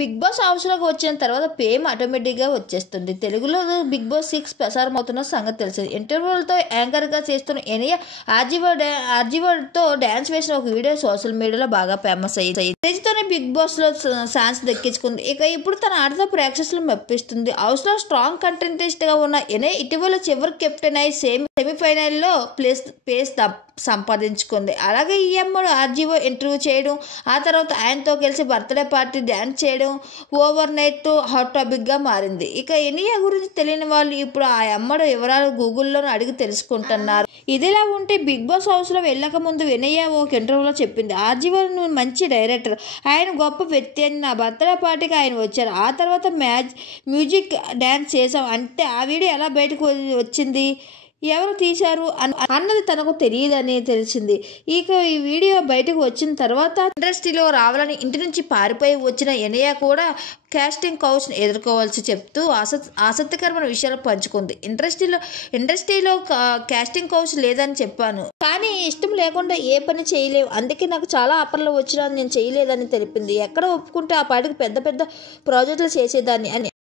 Big boss హౌస్లోకి వచ్చిన తర్వాత ఫేమ్ ఆటోమేటిక్గా వచ్చేస్తుంది. తెలుగులో బిగ్ బాస్ 6 ప్రసారం అవుతున్న సంగతి తెలిసింది. ఇంటర్వ్యూలతో యాంకర్గా చేస్తున్న ఎనియా ఆర్జీవర్తో డ్యాన్స్ వేసిన ఒక వీడియో సోషల్ మీడియాలో బాగా ఫేమస్ అయ్యింది. తేజతోనే బిగ్ బాస్లో ఛాన్స్ దక్కించుకుంది. ఇక ఇప్పుడు తన ఆటతో ప్రేక్షకులను మెప్పిస్తుంది. హౌస్లో స్ట్రాంగ్ కంటెస్టెంట్గా ఉన్న ఎనియా ఇటీవల చివరి కెప్టెన్ అయి సెమీఫైనల్లో ప్లేస్ సంపాదించుకుంది. అలాగే ఈ అమ్మడు ఆర్జీఓ ఇంటర్వ్యూ చేయడం, ఆ తర్వాత ఆయనతో కలిసి బర్త్డే పార్టీ డ్యాన్స్ చేయడం ఓవర్ నైట్ హాట్ టాపిక్గా మారింది. ఇక ఎనియా గురించి తెలియని వాళ్ళు ఇప్పుడు ఆ అమ్మడు వివరాలు గూగుల్లో అడిగి తెలుసుకుంటున్నారు. ఇదిలా ఉంటే బిగ్ బాస్ హౌస్లో వెళ్ళక ముందు ఎనియా ఒక ఇంటర్వ్యూలో చెప్పింది, ఆర్జీఓ మంచి డైరెక్టర్, ఆయన గొప్ప వ్యక్తి అని. నా బర్త్డే పార్టీకి ఆయన వచ్చారు, ఆ తర్వాత మ్యూజిక్ డ్యాన్స్ చేసాం. అంటే ఆ వీడియో ఎలా బయటకు వచ్చింది, ఎవరు తీశారు అన్నది తనకు తెలియదని తెలిసింది. ఇక ఈ వీడియో బయటకు వచ్చిన తర్వాత ఇండస్ట్రీలో రావాలని ఇంటి నుంచి పారిపోయి వచ్చిన ఎనియా కూడా కాస్టింగ్ కౌచ్ని ఎదుర్కోవాల్సి చెప్తూ ఆసక్తికరమైన విషయాలు పంచుకుంది. ఇండస్ట్రీలో కాస్టింగ్ కౌచ్ లేదని చెప్పాను, కానీ ఇష్టం లేకుండా ఏ పని చేయలేవు, అందుకే నాకు చాలా ఆఫర్లు వచ్చినా నేను చేయలేదని తెలిపింది. ఎక్కడ ఒప్పుకుంటే ఆ పాటికి పెద్ద పెద్ద ప్రాజెక్టులు చేసేదాన్ని అని.